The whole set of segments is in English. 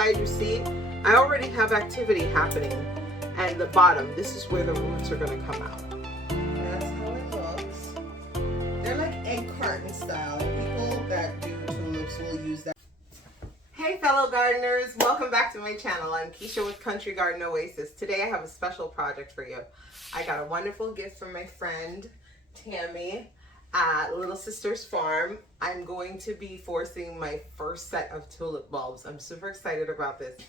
side you see, I already have activity happening. And the bottom, this is where the roots are going to come out. That's how it looks. They're like egg carton style. People that do tulips will use that. Hey fellow gardeners, welcome back to my channel. I'm Keisha with Country Garden Oasis. Today I have a special project for you. I got a wonderful gift from my friend Tammy at Little Sister's Farm. I'm going to be forcing my first set of tulip bulbs. I'm super excited about this.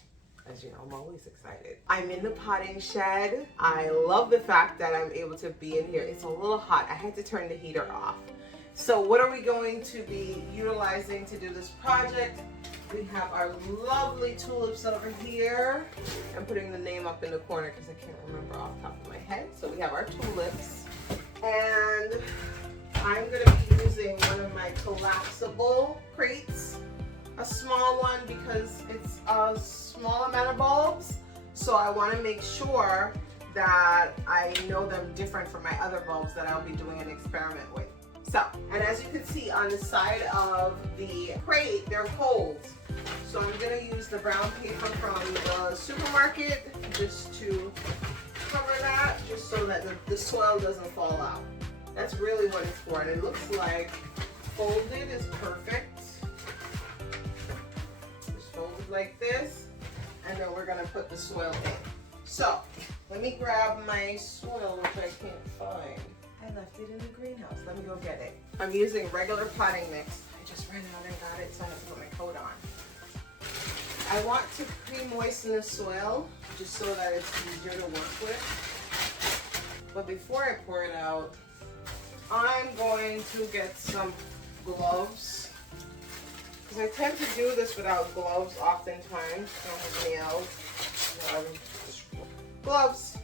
As you know, I'm always excited. I'm in the potting shed. I love the fact that I'm able to be in here. It's a little hot. I had to turn the heater off. So what are we going to be utilizing to do this project? We have our lovely tulips over here. I'm putting the name up in the corner because I can't remember off the top of my head. So we have our tulips. And I'm going to be using one of my collapsible crates. A small one because it's a small amount of bulbs, so I want to make sure that I know them different from my other bulbs that I'll be doing an experiment with. So, and as you can see on the side of the crate, they're holes. So I'm going to use the brown paper from the supermarket just to cover that, just so that the soil doesn't fall out. That's really what it's for, and it looks like folded is perfect. Like this, and then we're gonna put the soil in. So let me grab my soil, which I can't find. I left it in the greenhouse. Let me go get it. I'm using regular potting mix. I just ran out and got it, so I have to put my coat on. I want to pre-moisten the soil just so that it's easier to work with. But before I pour it out, I'm going to get some gloves. I tend to do this without gloves oftentimes. I don't have nails. Gloves.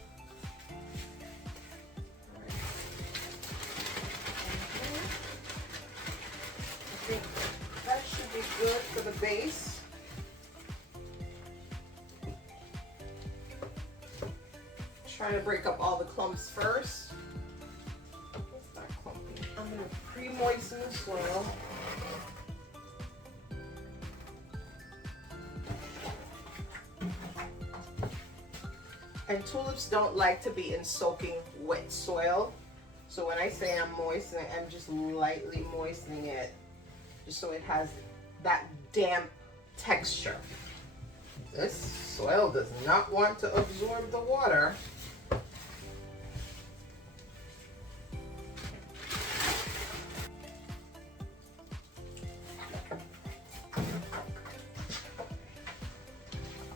Right. I think that should be good for the base. Trying to break up all the clumps first. It's not clumpy. I'm going to pre-moisten the soil. And tulips don't like to be in soaking wet soil. So when I say I'm moistening, I'm just lightly moistening it, just so it has that damp texture. This soil does not want to absorb the water.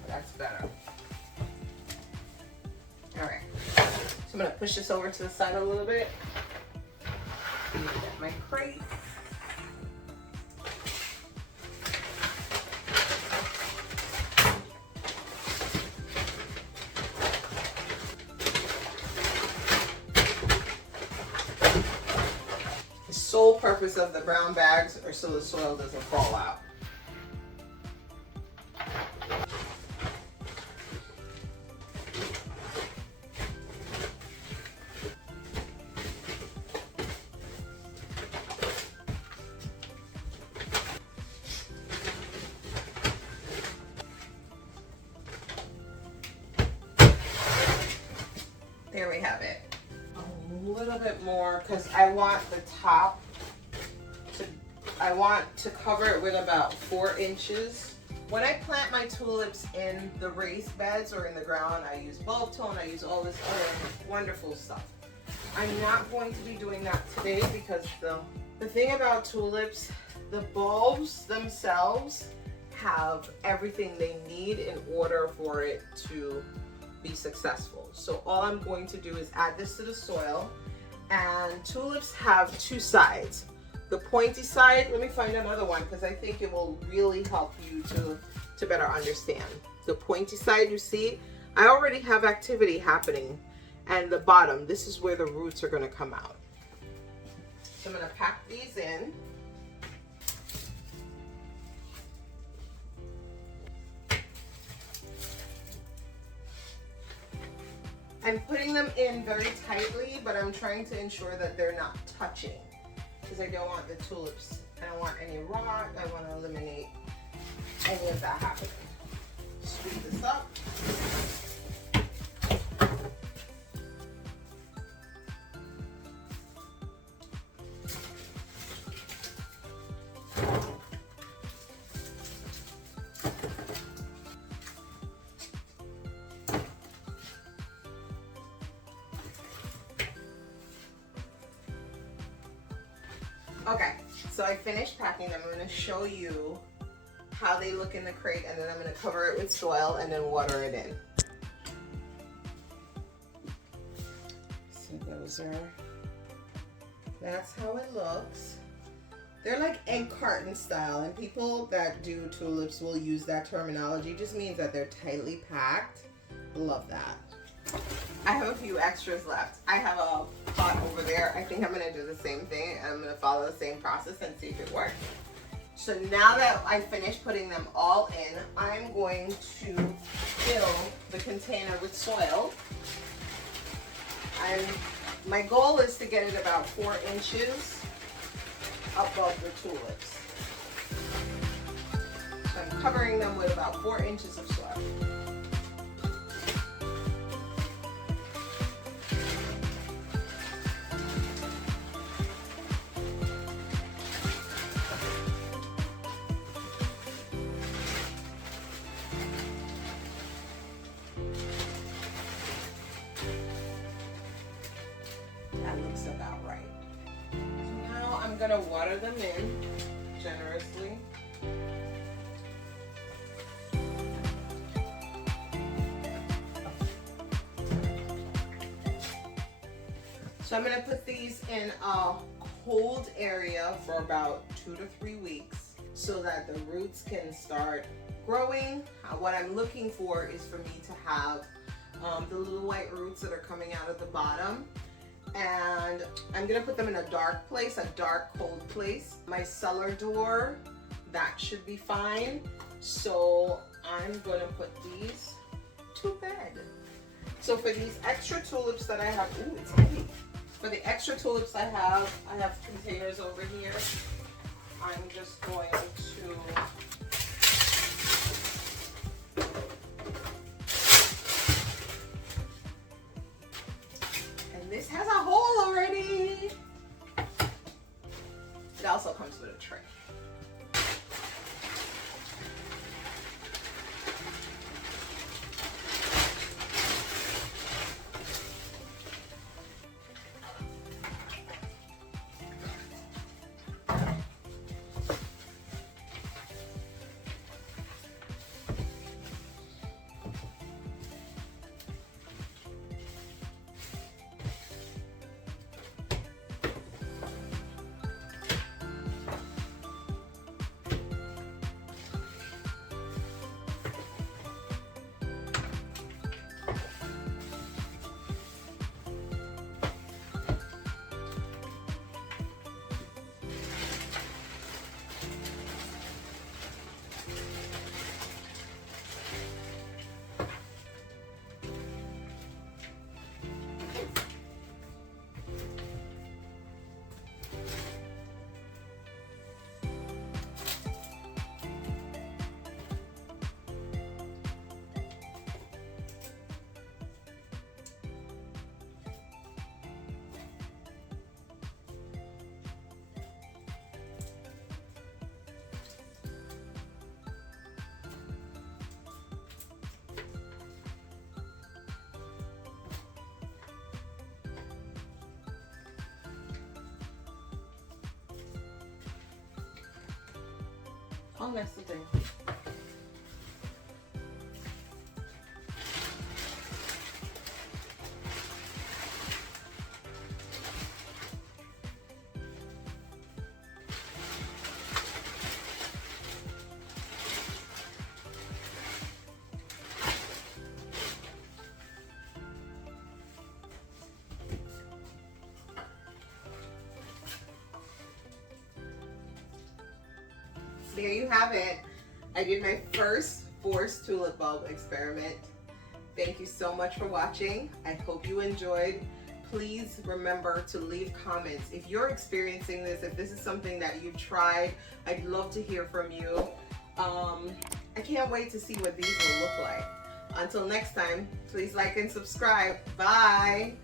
That's better. Alright, so I'm going to push this over to the side a little bit. Get my crate. The sole purpose of the brown bags are so the soil doesn't fall out. There we have it. A little bit more because I want the top to cover it with about 4 inches. When I plant my tulips in the raised beds or in the ground, I use bulb tone, I use all this other wonderful stuff. I'm not going to be doing that today because the thing about tulips, the bulbs themselves have everything they need in order for it to be successful. So all I'm going to do is add this to the soil, and tulips have 2 sides. The pointy side, let me find another one because I think it will really help you to better understand. The pointy side you see, I already have activity happening, and the bottom, this is where the roots are going to come out. So I'm going to pack these in. I'm putting them in very tightly, but I'm trying to ensure that they're not touching because I don't want the tulips, I don't want any rot, I want to eliminate any of that happening. this up. Okay, so I finished packing them. I'm going to show you how they look in the crate, and then I'm going to cover it with soil and then water it in. So that's how it looks. They're like egg carton style, and people that do tulips will use that terminology. It just means that they're tightly packed. Love that. I have a few extras left. I have a pot over there. I think I'm going to do the same thing. I'm going to follow the same process and see if it works. So now that I finished putting them all in, I'm going to fill the container with soil. My goal is to get it about 4 inches above the tulips. So I'm covering them with about 4 inches of soil. That looks about right. So now I'm going to water them in generously. So I'm going to put these in a cold area for about 2 to 3 weeks so that the roots can start growing. What I'm looking for is for me to have the little white roots that are coming out at the bottom. And I'm gonna put them in a dark place, a dark, cold place. My cellar door, that should be fine. So I'm gonna put these to bed. So for these extra tulips that I have, ooh, it's heavy. For the extra tulips I have containers over here. I'm just going to this has a hole already. It also comes with a tray. Oh, that's the thing. There you have it. I did my first forced tulip bulb experiment. Thank you so much for watching. I hope you enjoyed. Please remember to leave comments. If you're experiencing this, if this is something that you've tried, I'd love to hear from you. I can't wait to see what these will look like. Until next time, please like and subscribe. Bye.